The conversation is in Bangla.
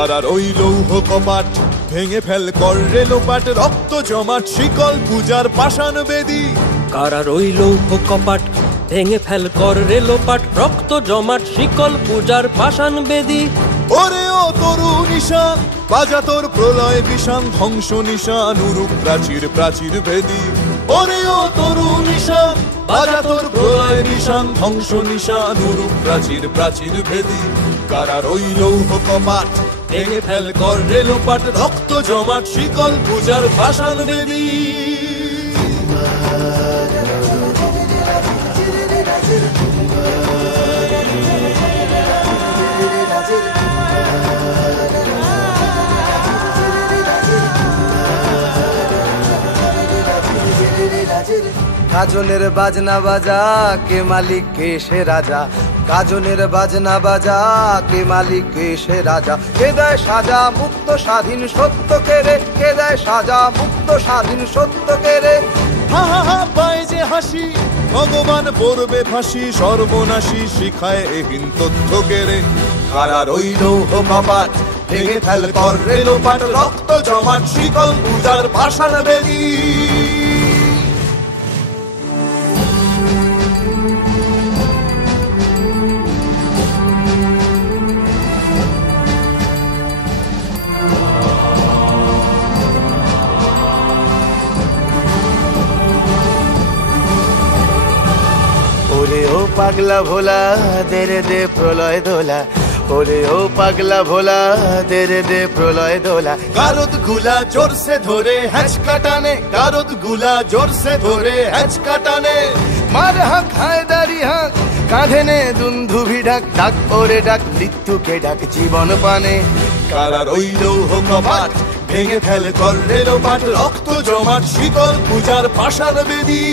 কারার ওই লৌহ কপাট ভেঙে ফেল কর রে লোপাট, রক্ত জমাট শিকল পূজার পাষাণ বেদী। কারার ওই লৌহ কপাট ভেঙে ফেল কর রে লোপাট, রক্ত জমাট শিকল পূজার পাষাণ বেদী। ওরে ও তরু নিশান বাজা তোর প্রলয় বিষান, ধ্বংস নিশান উরুক প্রাচীর প্রাচীর ভেদী। ওরে ও তরু নিশান বাজা তোর প্রলয় নিশান, ধ্বংস নিশান উরুক প্রাচীর প্রাচীর ভেদী। কারার ওই লৌহ কপাট ভেঙে ফেল কর রে লোপাট, রক্ত জমাট শিকল পূজার পাষাণ বেদী। গাজনের বাজনা বাজা কে মালিক কে সে রাজা, গাজনের বাজনা বাজা কে মালিক কে সে রাজা। কে দেয় সাজা মুক্ত স্বাধীন সত্য কেড়ে, কে দেয় সাজা মুক্ত স্বাধীন সত্য কেড়ে। হা হা হা পায় যে হাসি ভগবান পড়বে ফাঁসি, সর্বনাশী শিখায় এহীন তথ্য কেড়ে। কারার ওই লৌহ কপাট ভেঙে ফেল কর রে লোপাট, রক্ত জমাট শিকল পূজার পাষাণ বেদী। ওরে ও পাগলা ভোলা দে রে দে প্রলয় দোলা, ওরে ও পাগলা ভোলা দে রে দে প্রলয় দোলা। গারদ গুলা জোরসে ধরে হ্যাঁচকা টানে, গারদ গুলা জোরসে ধরে হ্যাঁচকা টানে। মার হাঁক হায়দারি হাঁক কাঁধে নে দুন্ধুভি ডাক, ডাক ওরে ডাক মৃত্যুকে ডাক জীবন পানে। কারার ওই লৌহ কপাট ভেঙে ফেল কর রে লোপাট, রক্ত জমাট শিকল পূজার পাষাণ বেদী।